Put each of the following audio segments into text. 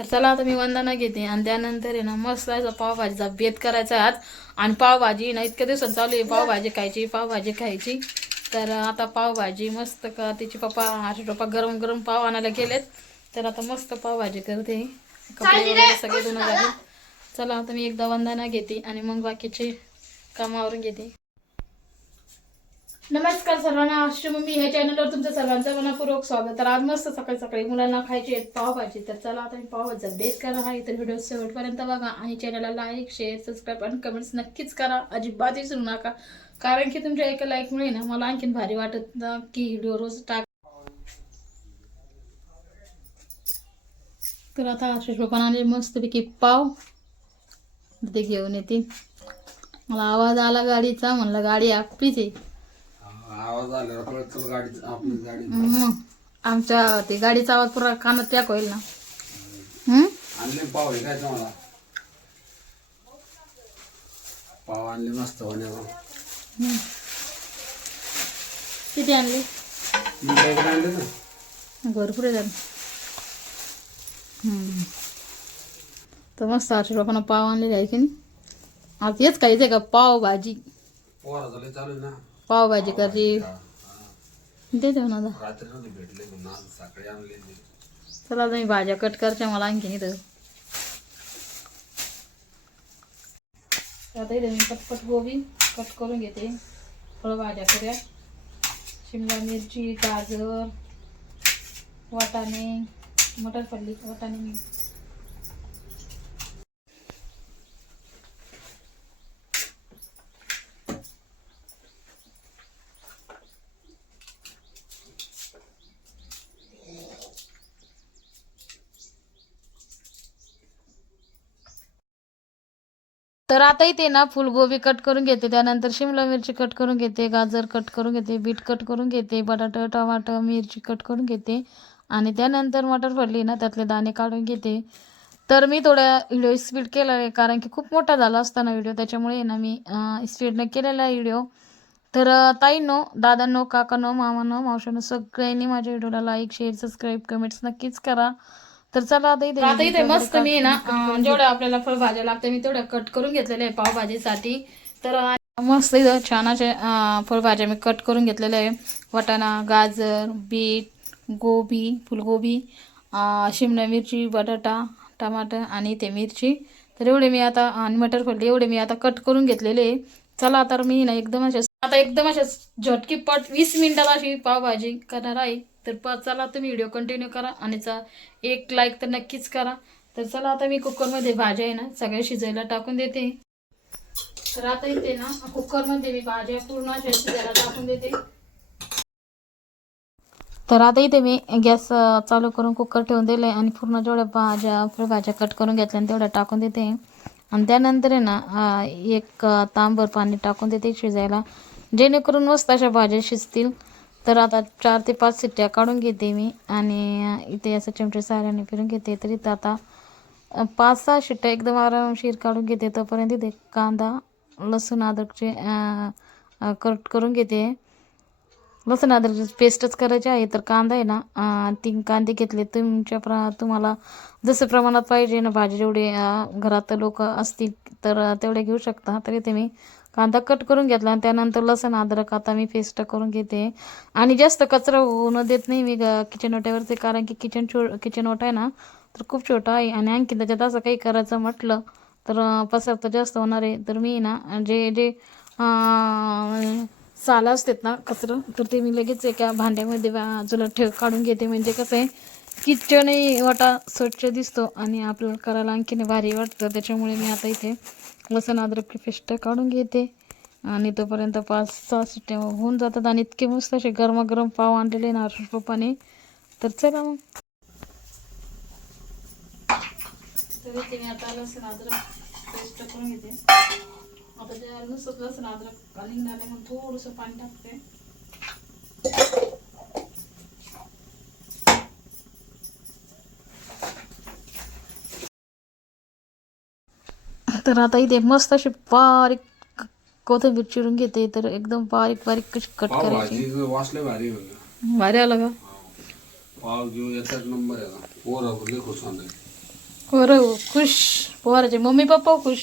तर चला आता मी वंदना घेते आणि त्यानंतर आहे ना मस्त असा पावभाजीचा बेत करायचा आहे आज. आणि पावभाजी ना इतक्या दिवसांनी चालू आहे पावभाजी खायची. तर आता पावभाजी मस्त का तिचे पप्पा गरम गरम पाव आणायला गेलेत. तर आता मस्त पावभाजी करते. कपडे वगैरे सगळे धुणं झाले. चला आता मी एकदा वंदना घेते आणि मग बाकीचे कामावरून घेते. नमस्कार सर्वांना, आश्रय मम्मी ह्या चॅनलवर तुमचं सर्वांचं मनपूर्वक स्वागत. तर आज मस्त सकाळी सकाळी मुलांना खायची आहेत पावभाजी. तर चला आता मी पावभाजीचा बेस करणार आहे. तर व्हिडिओ शेवटपर्यंत बघा आणि चॅनलला लाईक शेअर सबस्क्राईब आणि कमेंट्स नक्कीच करा, अजिबात विसरू नका. कारण की तुमच्या एका लाईकमुळे ना मला आणखीन भारी वाटत की व्हिडिओ रोज टाक. तर आता आशिष पप्पाने मस्तपैकी पाव ते घेऊन येतील. मला आवाज आला गाडीचा, म्हणलं गाडी आपलीच आहे. आवाज आल्यावर चल गाडी आपली गाडी आमच्या ते गाडीचा आवाज पुरा कानात पॅक होईल ना. आणले पाव आहे काय तुम्हाला? पाव आणले मस्त होण्यावर. किती आणले? मी काय आणले ना भरपूर आहे. तर मस्त आठ लोकांना पाव आणलेले आहे की नाही. आज हेच खायचंय का पावभाजी? पोरा झाले चालू ना पावभाजी करते देते ना आता. रात्री नव्हते भेटले म्हणून आज सकाळी आणले. चला आता मी भाज्या कट करते, मला आणखीन इथं. आता इथे मी पटपट गोबी कट करून घेते. फळभाज्या करूया. शिमला मिरची, गाजर, वाटाणे, मटर पडली वाटाणे मी. तर आता इथे ना फुलगोबी कट करून घेते, त्यानंतर शिमला मिरची कट करून घेते, गाजर कट करून घेते, बीट कट करून घेते, बटाटा टमाटर मिरची कट करून घेते आणि त्यानंतर मटर पडली ना त्यातले दाणे काढून घेते. तर मी थोडा व्हिडिओ स्पीड केला आहे कारण की खूप मोठा झाला असता ना व्हिडिओ, त्याच्यामुळे ना मी स्पीडने केलेला आहे व्हिडिओ. तर ताईंनो, दादांनो, काकांनो, मामांनो, मावशांनो सगळ्यांनी माझ्या व्हिडिओला लाईक शेअर सबस्क्राईब कमेंट्स नक्कीच करा. तर चला आता इथे मस्त मी ना जेवढ्या आपल्याला फळभाज्या लागते मी तेवढ्या कट करून घेतलेल्या आहे पावभाजीसाठी. तर मस्त इथं छान असे फळभाज्या मी कट करून घेतलेल्या आहे. वाटाणा, गाजर, बीट, गोबी, फुलगोबी, शिमला मिरची, बटाटा, टमाटर आणि ते मिरची. तर एवढे मी आता आणि मटर फळली एवढे मी आता कट करून घेतलेले आहे. चला आता मी ना एकदम अशा झटकीपट 20 मिनिटाला अशी पावभाजी करणार आहे. तर चला तुम्ही व्हिडिओ कंटिन्यू करा आणि एक लाईक तर नक्कीच करा. तर चला आता मी कुकरमध्ये भाज्या आहे ना सगळ्या शिजायला टाकून देते. तर आता इथे ना कुकरमध्ये मी भाज्या पूर्ण अशा शिजायला टाकून देते. तर आता इथे मी गॅस चालू करून कुकर ठेवून दिले आणि पूर्ण जेवढ्या फळभाज्या कट करून घेतल्या तेवढ्या टाकून देते. आणि त्यानंतर आहे ना एक तांबर पाणी टाकून देते शिजायला, जेणेकरून मस्त अशा भाज्या शिजतील. तर आता 4 ते 5 शिट्ट्या काढून घेते मी आणि इथे असं चमचे साऱ्याने फिरून घेते. तर इथं आता 5-6 शिट्ट्या एकदम आरामशीर काढून घेते. तोपर्यंत इथे कांदा, लसूण, अद्रकचे कट करून घेते. लसूण अद्रकची पेस्टच करायची आहे. तर कांदा आहे ना 3 कांदे घेतले. तुम्हाला जसं प्रमाणात पाहिजे ना भाजी, जेवढे घरात लोक असतील तर तेवढे घेऊ शकता. तर इथे मी कांदा कट करून घेतला आणि त्यानंतर लसूण अद्रक आता मी पेस्ट करून घेते. आणि जास्त कचरा होऊन देत नाही मी किचन ओट्यावरती, कारण की किचन ओटा आहे ना तर खूप छोटा आहे आणि आणखी त्याच्यात असं काही करायचं म्हटलं तर पसरतं जास्त होणार आहे. तर मी ना जे सालं असतात ना कचरं, तर ते मी लगेच एका भांड्यामध्ये बाजूला काढून घेते. म्हणजे कसं आहे किचनही वाटा स्वच्छ दिसतो आणि आपल्याला करायला आणखीन भारी वाटतं. त्याच्यामुळे मी आता इथे लसूण अद्रकची पेस्ट काढून घेते आणि तोपर्यंत 5-6 शिट्ट्या होऊन जातात. आणि इतके मस्त असे गरमागरम पाव आणलेले ना आशिष पप्पाने. तर चला मग. तर इथे मी आता लसूण अद्रक पेस्ट करून घेते. आता त्या नुसतं लसूण अद्रक घालून झाले मग थोडंसं पाणी टाकते. तर आता इथे मस्त अशी बारीक कोथिंबीर चिरून घेते. तर एकदम बारीक बारीक कशी कट करायची. वासले भारी भारी आलं का पाव घेऊ, याचाच नंबर आहे. पोरं खुश होणार. बरं खुश पोराचे मम्मी पप्पा खुश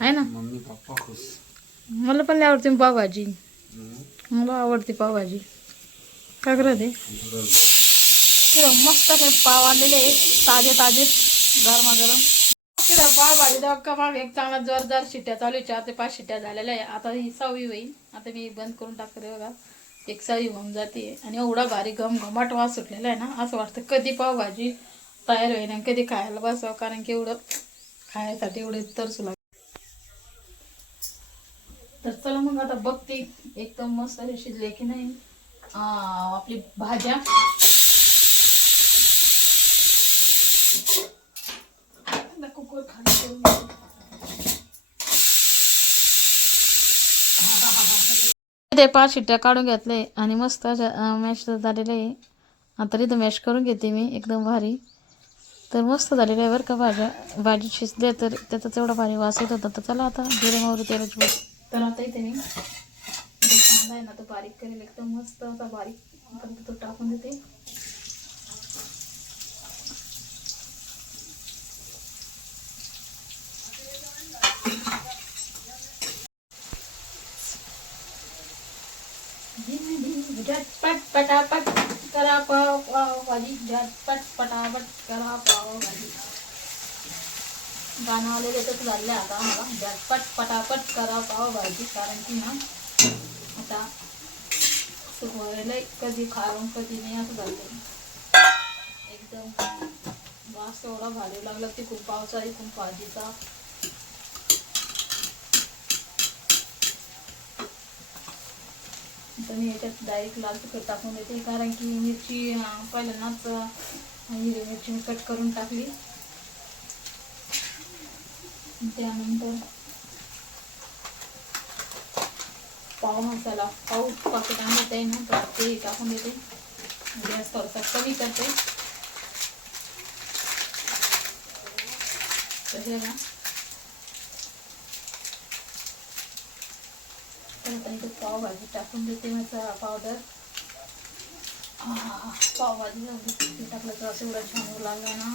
आहे ना. मम्मी पप्पा खुश. मला पण लय आवडते पावभाजी. मला आवडते पावभाजी. काय करते मस्त हे पाव आलेले ताजे ताजे गरमागरम. पावभाजी का माग एक चांगला जोरदार शिट्ट्या चालू 4 ते 5 शिट्ट्या झालेल्या आहे. आता ही 6वी होईल. आता मी बंद करून टाकते बघा. एक 6वी होऊन जाते आणि एवढा भारी घमघमाट वास सुटलेला आहे ना. असं वाटतं कधी पावभाजी तयार होईल आणि कधी खायला बसावं, कारण की एवढं खायसाठी एवढे तरसू लागते. तर चला मग आता बघते एकदम मस्त हे शिजले की नाही आपली भाज्या. कुकर खाली करून ते 5 शिट्ट्या काढून घेतले आणि मस्त मॅश झालेले आहे. आता इथं मॅश करून घेते मी एकदम भारी. तर मस्त झालेलं आहे बरं का भाजी शिजले तर त्याचा तेवढा भारी वास येत होता. तर चला आता जिरे मोहरी तेलाची बघ. तर आता इथे मी कांदा आहे ना तो बारीक करेल एकदम मस्त असा बारीक. तो टाकून देते. झटपट पटापट करा पावभाजी. झटपट पटापट करा पावभाजी. गाणं आलेलं तसं झालं आता मला. झटपट पटापट करा पावभाजी. कारण की ना आता सुकवायला कधी खाऊन कधी नाही असं झालं. एकदम वास एवढा भारी लागला की खूप पावसाळी खूप भाजीचा. तर मी याच्यात डायरेक्ट लाल तिखट टाकून देते, कारण की मिरची पहिल्यांदाच हिरवी मिरची मी कट करून टाकली. त्यानंतर पाव मसाला पाव पाकिट आणत आहे ना तर ते टाकून देते. गॅस थोडासा कमी करते. तर हे ना पावभाजी टाकून देते. मसाला पावडर पावभाजी टाकलं तर असं एवढा छान लागला ना.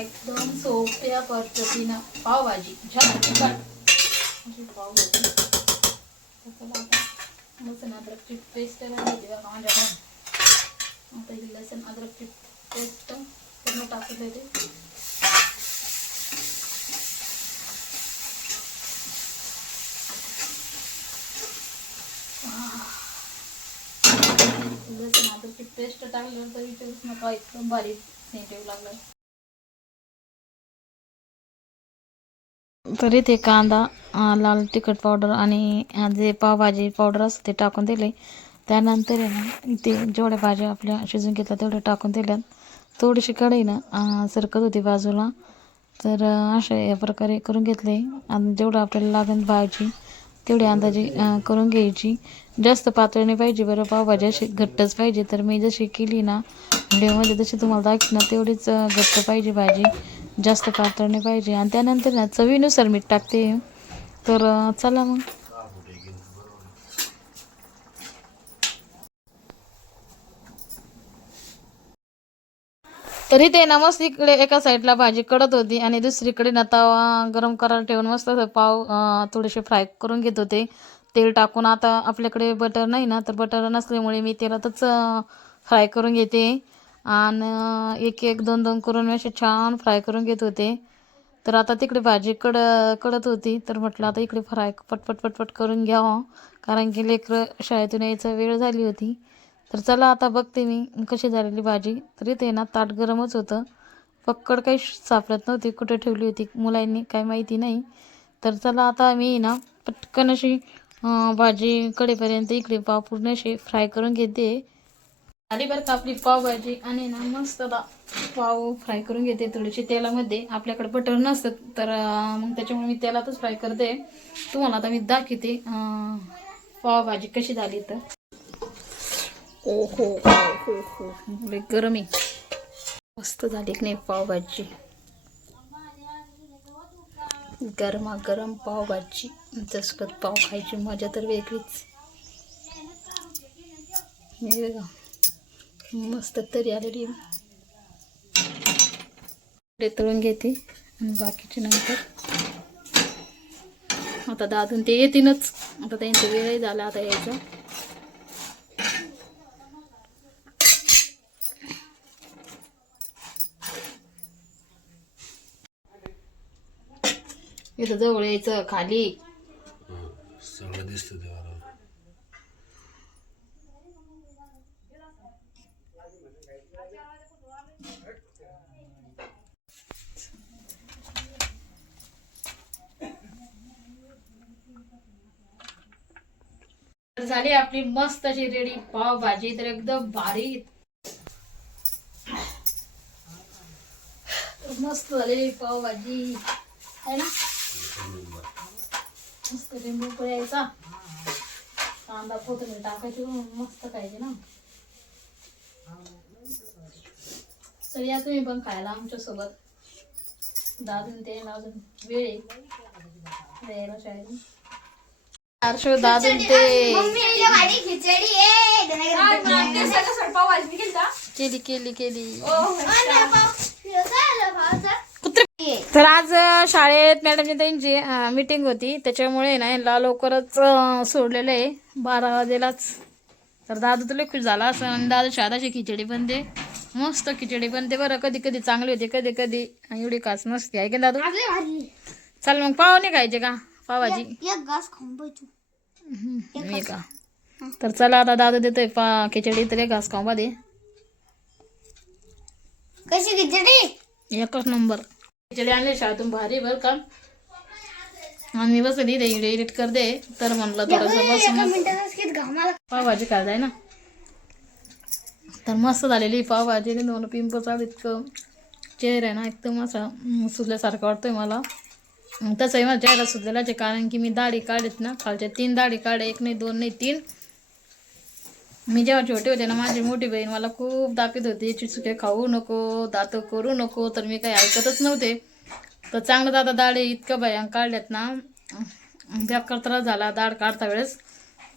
एकदम सोप्या पद्धतीनं पावभाजी झटपट अशी पावभाजी. चला आता लसूण अद्रकची पेस्ट घ्यायची बघा माझ्याकडे. आता ही लसूण अद्रकची पेस्ट पूर्ण टाकून देते. लसूण अद्रकची पेस्ट टाकल्यावर तर विचारूच नका, एकदम बारीक सेंट येऊ लागला. तरी ते कांदा लाल तिखट पावडर आणि जे पावभाजी पावडर असतं ते टाकून दिले. त्यानंतर आहे ना ते जेवढ्या भाज्या आपल्या शिजून घेतल्या तेवढ्या टाकून दिल्यात. थोडीशी कढई ना सरकत होती बाजूला. तर अशा या प्रकारे करून घेतले. आणि जेवढं आपल्याला लागेल भाजी तेवढी अंदाजे करून घ्यायची. जास्त पातळ नाही पाहिजे बरं, पावभाजी अशी घट्टच पाहिजे. तर मी जशी केली ना व्हिडिओमध्ये जशी तुम्हाला दाखवली ना तेवढीच घट्ट पाहिजे भाजी, जास्त पातळ नाही पाहिजे. आणि त्यानंतर ना चवीनुसार मीठ टाकते. तर चला मग. तरी ते ना मस्त इकडे एका साईडला भाजी कडत होती आणि दुसरीकडे ना तवा गरम करायला ठेवून मस्त पाव थोडेसे फ्राय करून घेत होते तेल टाकून. आता आपल्याकडे बटर नाही ना, तर बटर नसल्यामुळे मी तेलातच फ्राय करून घेते. आणि एक एक दोन दोन करून मी असे छान फ्राय करून घेत होते. तर आता तिकडे भाजी कडत होती तर म्हटलं आता इकडे फ्राय पटपट पटपट करून घ्यावं, कारण की लेकरं शाळेतून यायचं वेळ झाली होती. तर चला आता बघते मी कशी झालेली भाजी. तरी ते ना ताट गरमच होतं. पक्कड काही सापडत नव्हती, कुठे ठेवली होती मुलांनी काय माहिती नाही. तर चला आता मी ना पटकन अशी भाजी कडेपर्यंत इकडे पाव पूर्ण अशी फ्राय करून घेते. आली बरं का आपली पावभाजी. आणि ना मस्त पाव फ्राय करून घेते थोडीशी तेलामध्ये. आपल्याकडे बटर नसतं तर मग त्याच्यामुळे मी तेलातच फ्राय करते. तुम्हाला आता मी दाखवते पावभाजी कशी झाली. तर ओ हो हो हो हो लय गरम आहे. मस्त झाली की नाही पावभाजी. गरमागरम पावभाजी झसकत पाव खायची मजा तर वेगळीच. हे बघा मस्त तरी आलेली. ते तळून घेते आणि बाकीचे नंतर. आता दादून ते येतीलच, आता त्यांचा वेळही झाला आता यायचा. इथं जवळ यायचं खाली. सगळं दिसतं ते बरोबर. झाली आपली मस्त अशी रेडी पाव भाजी. तर एकदम भारी मस्त झालेली पाव भाजी आहे ना. मस्त लिंबू पिळायचा, कांदा कोथिंबीर टाकायची, मस्त खायची ना. तर या तुम्ही पण खायला आमच्या सोबत. दादून ते अजून वेळ आहे यायला शाळेत. हर्षू दादून ते केली तर आज शाळेत मॅडमची त्यांची मीटिंग होती, त्याच्यामुळे ना यांना लवकरच सोडलेलं आहे 12 वाजेलाच. तर दादू तुला खुश झाला असं. आणि दादू शादाची खिचडी पण दे, मस्त खिचडी पण दे बरं. कधी कधी चांगली होते, कधी कधी एवढी खास नसते आहे की दादू. चल मग पाव नाही खायचे का पावभाजी? मी का. तर चला आता दादू देतोय खिचडी, तर एक घास खाऊ दे. कशी खिचडी? एकच नंबर खिचडी आणली शाळेतून, भारी बरं का. आणि मी बसली इथे एडिट कर दे, तर म्हणलं थोडंसं बसून पावभाजी खायला ना. तर मस्त झालेली पावभाजी. दोन पिंपल इतकं चेहरा आहे ना एकदम असं सुजल्यासारखं वाटतोय मला. तसंही माझा चेहरा सुजलेलाच आहे, कारण की मी दाढी काढत ना, खालच्या 3 दाढी काढे, 1 नाही 2 नाही 3. मी जेव्हा छोटे होते ना, माझी मोठी बहीण मला खूप दाखवत होती चिचुके खाऊ नको, दात करू नको, तर मी काही ऐकतच नव्हते. तर चांगलं दादा दाढी इतकं भयंकर काढल्यात ना, बेकार त्रास झाला दाढ काढता वेळेस.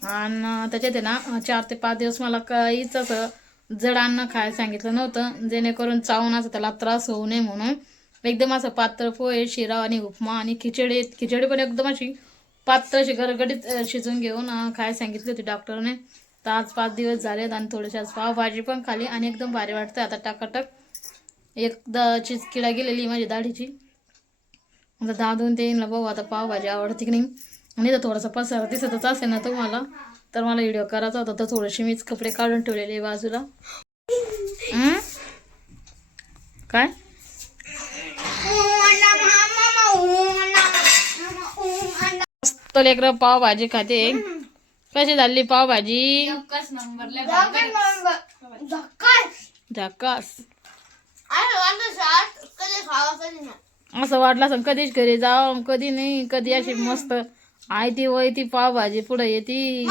आणि त्याच्यात आहे ना 4 ते 5 दिवस मला काहीच असं जड अन्न खायला सांगितलं नव्हतं, जेणेकरून चावून असं त्याला त्रास होऊ नये म्हणून. एकदम असं पातळ पोहे, शिरा आणि उपमा आणि खिचडी पण एकदम अशी पातळ अशी गरगडीत शिजवून घेऊन खायला सांगितली होती डॉक्टरने. तर आज 5 दिवस झालेत आणि थोडीशी आज पावभाजी पण खाली आणि एकदम भारी वाटतं आता टाकाटक. एकदाची किडा गेलेली माझी दाढीची. आता दादून ते भाऊ आता पावभाजी आवडते की नाही. आणि तर थोडासा पसारा दिसतच असेल ना तुम्हाला, तर मला व्हिडिओ करायचा होता, तर थोडेसे मीच कपडे काढून ठेवलेले बाजूला. काय मस्त लेकरं पावभाजी खाते. कशी झाली पावभाजी? झकास. असं वाटलं असं कधीच घरी जाऊ, कधी नाही, कधी अशी मस्त आयती वयती पावभाजी पुढे येते.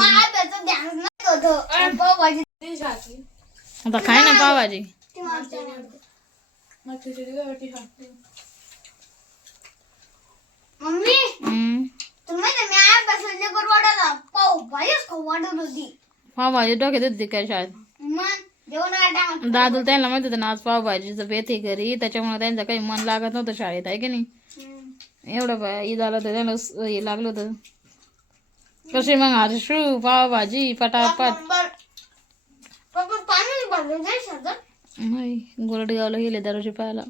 आता खाय ना पावभाजी. मम्मी तुम्ही पावभाजी डोक्यात होती काय शाळेत. दादू त्यांना माहित होतं ना आज पावभाजीचं बेत आहे घरी, त्याच्यामुळे त्यांचं काही मन लागत नव्हतं शाळेत आहे की नाही. एवढं ईद आलं तर त्यांना हे लागलं होतं. कशी मग हर्षू पावभाजी पटापट. नाही गोरडगावला गेले दरवाजे पाहायला.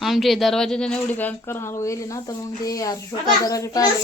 आमचे दरवाजाच्या एवढी भयंकर हाल होईल ना, तर मग ते हर्षू दरवाजे पाहायला.